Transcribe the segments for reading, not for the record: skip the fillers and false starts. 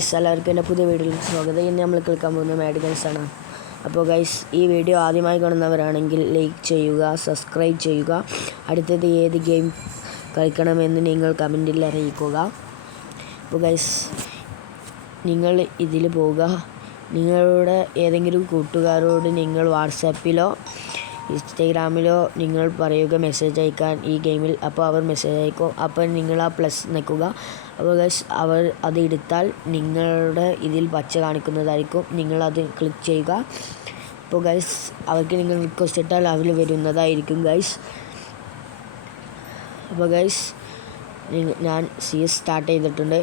Guys, എല്ലാവർക്കും എൻ്റെ പുതിയ വീഡിയോയിലേക്ക് സ്വാഗതം. ഇന്ന് നമ്മൾ കളിക്കാൻ പോകുന്ന മാഡ് ഗൺസ് ആണ്. അപ്പോൾ ഗൈസ്, ഈ വീഡിയോ ആദ്യമായി കാണുന്നവരാണെങ്കിൽ ലൈക്ക് ചെയ്യുക, സബ്സ്ക്രൈബ് ചെയ്യുക. അടുത്തത് ഏത് ഗെയിം കളിക്കണമെന്ന് നിങ്ങൾ കമൻറ്റിൽ അറിയിക്കുക. അപ്പോൾ ഗൈസ്, നിങ്ങൾ ഇതിൽ പോവുക. നിങ്ങളുടെ ഏതെങ്കിലും കൂട്ടുകാരോട് നിങ്ങൾ വാട്സാപ്പിലോ ഇൻസ്റ്റാഗ്രാമിലോ നിങ്ങൾ പറയുക മെസ്സേജ് അയക്കാൻ ഈ ഗെയിമിൽ. അപ്പോൾ അവർ മെസ്സേജ് അയക്കും. അപ്പോൾ നിങ്ങൾ ആ പ്ലസ് നിൽക്കുക. അപ്പോൾ ഗൈസ്, അവർ അത് എടുത്താൽ നിങ്ങളുടെ ഇതിൽ പച്ച കാണിക്കുന്നതായിരിക്കും. നിങ്ങളത് ക്ലിക്ക് ചെയ്യുക. അപ്പോൾ ഗൈസ്, അവർക്ക് നിങ്ങൾ റിക്വസ്റ്റ് ഇട്ടാൽ അവർ വരുന്നതായിരിക്കും ഗൈസ്. അപ്പോൾ ഗൈസ്, ഞാൻ CS സ്റ്റാർട്ട് ചെയ്തിട്ടുണ്ട്.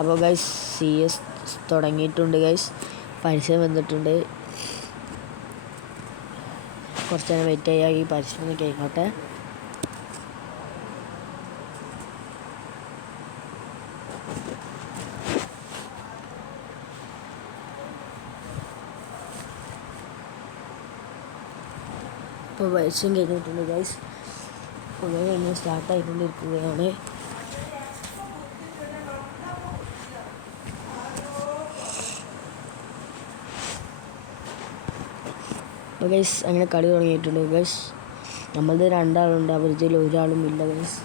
അപ്പോൾ ഗൈസ്, CS തുടങ്ങിയിട്ടുണ്ട് ഗൈസ്. പരസ്യം വന്നിട്ടുണ്ട്. കുറച്ച് നേരം വെയിറ്റ് ചെയ്യുക, ഈ പരസ്യം ഒന്ന് കേൾക്കട്ടെ. ഇപ്പോൾ പരസ്യം കഴിഞ്ഞിട്ടുണ്ട് ഗൈസ്. പുഴ കഴിഞ്ഞ് സ്റ്റാർട്ടായിക്കൊണ്ടിരിക്കുകയാണ്. അപ്പോൾ ഗൈസ്, അങ്ങനെ കളി തുടങ്ങിയിട്ടുണ്ട് ഗൈസ്. നമ്മളത് രണ്ടാളുണ്ട്, അവരിതിൽ ഒരാളും ഇല്ല ഗൈസ്.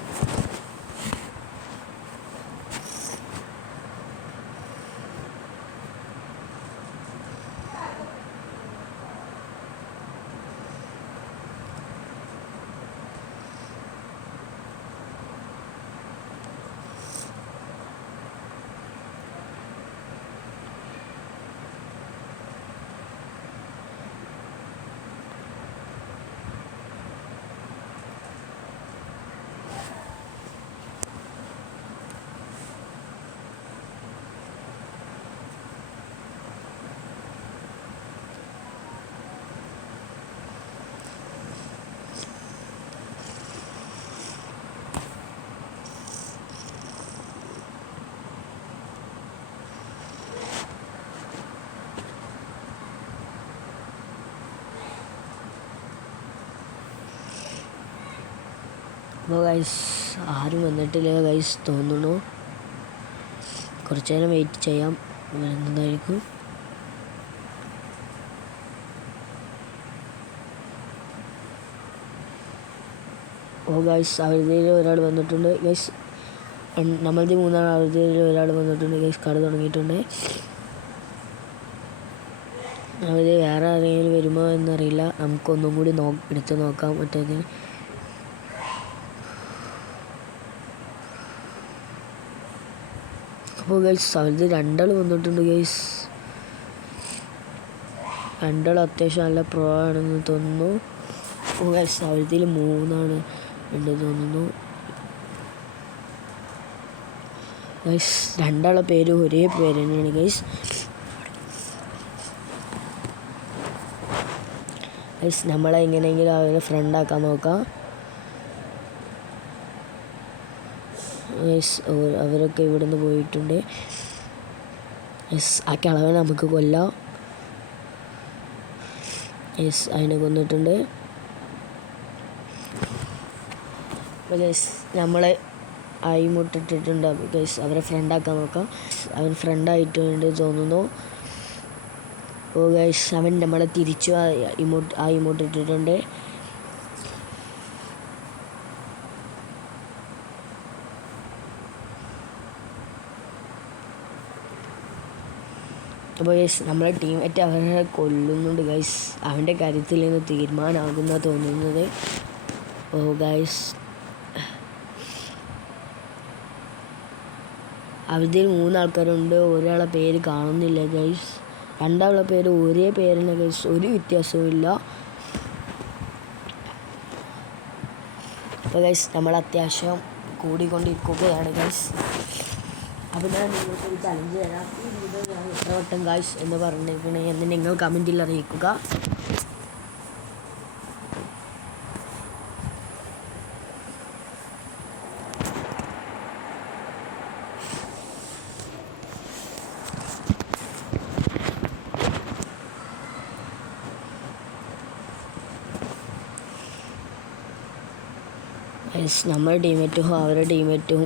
അപ്പോൾ ഗൈസ്, ആരും വന്നിട്ടില്ല ഗൈസ് തോന്നുന്നു. കുറച്ച് നേരം വെയിറ്റ് ചെയ്യാം, വരുന്നതായിരിക്കും. ഓ ഗൈസ്, അവരിൽ ഒരാൾ വന്നിട്ടുണ്ട് ഗൈസ്. നമ്മളുടെ മൂന്നാൾ, അവരിൽ ഒരാൾ വന്നിട്ടുണ്ട് ഗൈസ്. കളി തുടങ്ങിയിട്ടുണ്ട്. അവർ വേറെ ആരെങ്കിലും വരുമോ എന്നറിയില്ല. നമുക്കൊന്നും കൂടി എടുത്ത് നോക്കാം. മറ്റേത് അപ്പോൾ ഗൈസ്, അവരിത് രണ്ടാൾ വന്നിട്ടുണ്ട് ഗൈസ്. രണ്ടാൾ അത്യാവശ്യം നല്ല പ്രോ ആണെന്ന് തോന്നുന്നു. അപ്പോൾ ഗൈസ്, അവരിതിൽ മൂന്നാണ് ഉണ്ട് തോന്നുന്നു ഗൈസ്. രണ്ടാളെ പേര് ഒരേ പേര് തന്നെയാണ് ഗൈസ്. ഗൈസ്, നമ്മളെ എങ്ങനെയെങ്കിലും അവരെ ഫ്രണ്ടാക്കാൻ നോക്കാം. യെസ്, അവരൊക്കെ ഇവിടുന്ന് പോയിട്ടുണ്ട്. യെസ്, ആ കിളവനെ നമുക്ക് കൊല്ലാം. യെസ്, അതിനെ കൊന്നിട്ടുണ്ട്. അപ്പോൾ ഗൈസ്, നമ്മളെ മുട്ടിട്ടിട്ടുണ്ട്. ഗൈസ്, അവരെ ഫ്രണ്ടാക്കാൻ നോക്കാം. അവൻ ഫ്രണ്ടായിട്ടുണ്ട് തോന്നുന്നു. ഓ ഗൈസ്, അവൻ നമ്മളെ തിരിച്ചു ഇമോട്ട് ഇട്ടിട്ടുണ്ട്. അപ്പോൾ ഗൈസ്, നമ്മളെ ടീമേറ്റ് അവരെ കൊല്ലുന്നുണ്ട് ഗൈസ്. അവൻ്റെ കാര്യത്തിൽ നിന്ന് തീരുമാനമാകുന്ന തോന്നുന്നത്. ഓ ഗൈസ്, അവരിൽ മൂന്നാൾക്കാരുണ്ട്. ഒരാളെ പേര് കാണുന്നില്ല ഗൈസ്. രണ്ടാളുടെ പേര് ഒരേ പേരാണ് ഗൈസ്, ഒരു വ്യത്യാസവും ഇല്ല. അപ്പോൾ ഗൈസ്, നമ്മൾ അത്യാവശ്യം കൂടിക്കൊണ്ടിരിക്കുകയാണ് ഗൈസ്. അപ്പോൾ ഞാൻ നിങ്ങൾക്ക് ഒരു ചലഞ്ച് തരാം. ഈ വീഡിയോ ഞാൻ എത്ര വട്ടം ഗൈസ് എന്ന് പറഞ്ഞിരിക്കണേ എന്ന് നിങ്ങൾ കമൻറ്റിൽ അറിയിക്കുക. ഗൈസ്, നമ്മുടെ ടീമേറ്റും അവരുടെ ടീമേറ്റും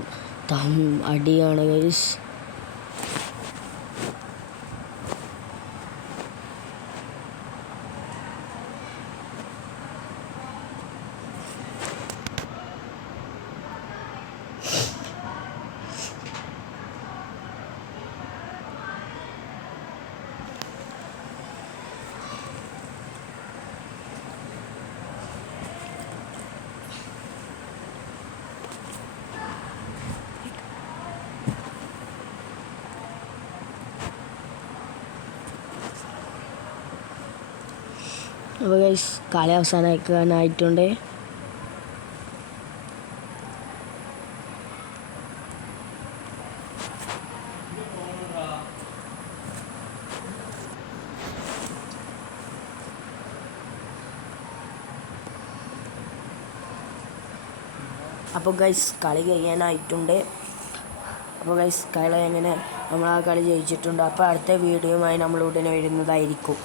അടിയാണ് ഗൈസ്. അപ്പോൾ ഗൈസ് കളി അവസാനിക്കാനായിട്ടുണ്ട്. അപ്പോൾ ഗൈസ് കളി കഴിയാനായിട്ടുണ്ട്. അപ്പോൾ ഗൈസ് കളി എങ്ങനെ നമ്മൾ ആ കളി ജയിച്ചിട്ടുണ്ട്. അപ്പോൾ അടുത്ത വീഡിയോയുമായി നമ്മൾ ഉടനെ വരുന്നതായിരിക്കും.